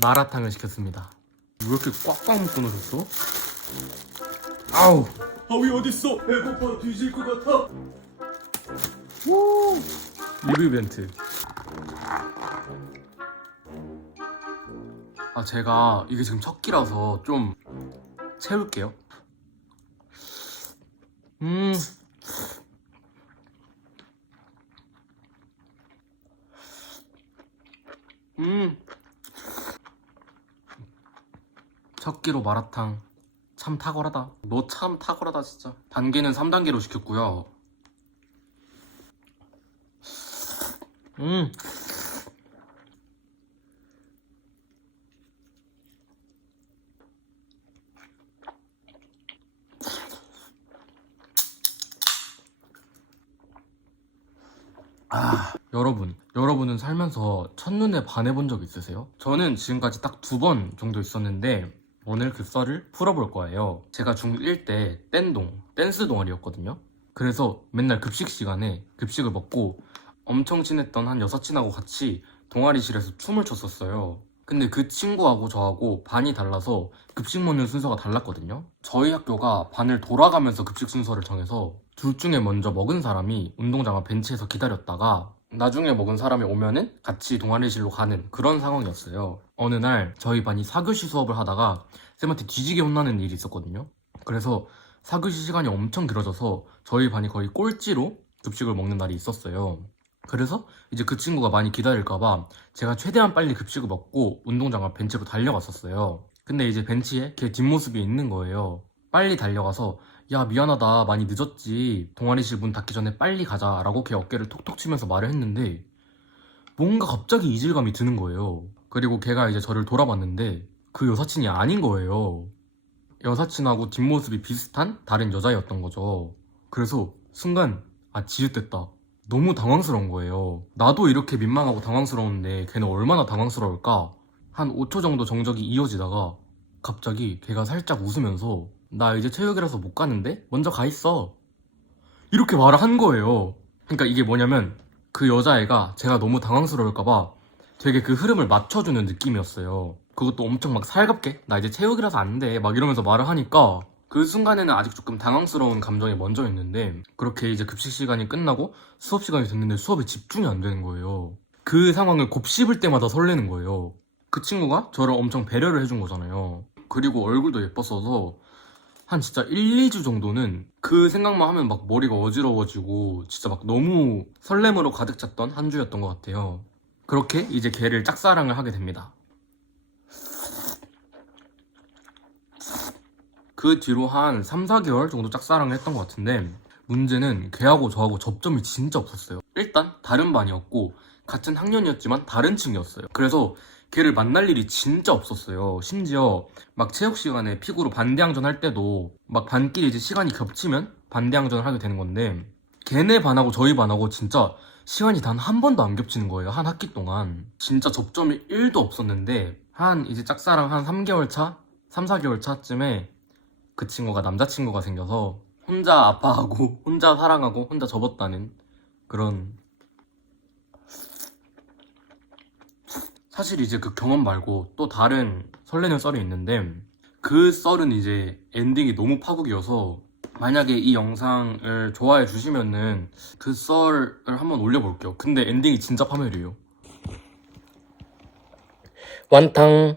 마라탕을 시켰습니다. 왜 이렇게 꽉꽉 묶어 놓으셨어? 아우 하위 어딨어? 배고파 뒤질 것 같아. 리뷰 이벤트. 아 제가 이게 지금 첫 끼라서 좀 채울게요. 음. 음. 첫 끼로 마라탕 참 탁월하다. 너 참 탁월하다 진짜. 단계는 3단계로 시켰고요. 음. 아, 여러분, 여러분은 살면서 첫눈에 반해본 적 있으세요? 저는 지금까지 딱 두 번 정도 있었는데 오늘 그 썰을 풀어볼 거예요. 제가 중1 때 댄동, 댄스 동아리였거든요. 그래서 맨날 급식 시간에 급식을 먹고 엄청 친했던 한 여사친하고 같이 동아리실에서 춤을 췄었어요. 근데 그 친구하고 저하고 반이 달라서 급식 먹는 순서가 달랐거든요. 저희 학교가 반을 돌아가면서 급식 순서를 정해서 둘 중에 먼저 먹은 사람이 운동장 앞 벤치에서 기다렸다가 나중에 먹은 사람이 오면은 같이 동아리실로 가는 그런 상황이었어요. 어느 날 저희 반이 4교시 수업을 하다가 쌤한테 뒤지게 혼나는 일이 있었거든요. 그래서 4교시 시간이 엄청 길어져서 저희 반이 거의 꼴찌로 급식을 먹는 날이 있었어요. 그래서 이제 그 친구가 많이 기다릴까봐 제가 최대한 빨리 급식을 먹고 운동장 앞 벤치로 달려갔었어요. 근데 이제 벤치에 걔 뒷모습이 있는 거예요. 빨리 달려가서 야 미안하다 많이 늦었지 동아리실 문 닫기 전에 빨리 가자 라고 걔 어깨를 톡톡 치면서 말을 했는데 뭔가 갑자기 이질감이 드는 거예요. 그리고 걔가 이제 저를 돌아봤는데 그 여사친이 아닌 거예요. 여사친하고 뒷모습이 비슷한 다른 여자였던 거죠. 그래서 순간 아 지읒됐다. 너무 당황스러운 거예요. 나도 이렇게 민망하고 당황스러운데 걔는 얼마나 당황스러울까? 한 5초 정도 정적이 이어지다가 갑자기 걔가 살짝 웃으면서 나 이제 체육이라서 못 가는데 먼저 가 있어. 이렇게 말을 한 거예요. 그러니까 이게 뭐냐면 그 여자애가 제가 너무 당황스러울까봐 되게 그 흐름을 맞춰주는 느낌이었어요. 그것도 엄청 막 살갑게 나 이제 체육이라서 안 돼 막 이러면서 말을 하니까 그 순간에는 아직 조금 당황스러운 감정이 먼저 있는데 그렇게 이제 급식 시간이 끝나고 수업 시간이 됐는데 수업에 집중이 안 되는 거예요. 그 상황을 곱씹을 때마다 설레는 거예요. 그 친구가 저를 엄청 배려를 해준 거잖아요. 그리고 얼굴도 예뻤어서 한 진짜 1, 2주 정도는 그 생각만 하면 막 머리가 어지러워지고 진짜 막 너무 설렘으로 가득 찼던 한 주였던 것 같아요. 그렇게 이제 걔를 짝사랑을 하게 됩니다. 그 뒤로 한 3, 4개월 정도 짝사랑을 했던 것 같은데 문제는 걔하고 저하고 접점이 진짜 없었어요. 일단 다른 반이었고 같은 학년이었지만 다른 층이었어요. 그래서 걔를 만날 일이 진짜 없었어요. 심지어 막 체육 시간에 피구로 반대항전 할 때도 막 반끼리 이제 시간이 겹치면 반대항전을 하게 되는 건데 걔네 반하고 저희 반하고 진짜 시간이 단 한 번도 안 겹치는 거예요. 한 학기 동안. 진짜 접점이 1도 없었는데 한 이제 짝사랑 한 3개월 차? 3, 4개월 차쯤에 그 친구가 남자친구가 생겨서 혼자 아파하고 혼자 사랑하고 혼자 접었다는 그런 사실 이제 그 경험 말고 또 다른 설레는 썰이 있는데 그 썰은 이제 엔딩이 너무 파국이어서 만약에 이 영상을 좋아해 주시면은 그 썰을 한번 올려볼게요. 근데 엔딩이 진짜 파멸이에요. 완탕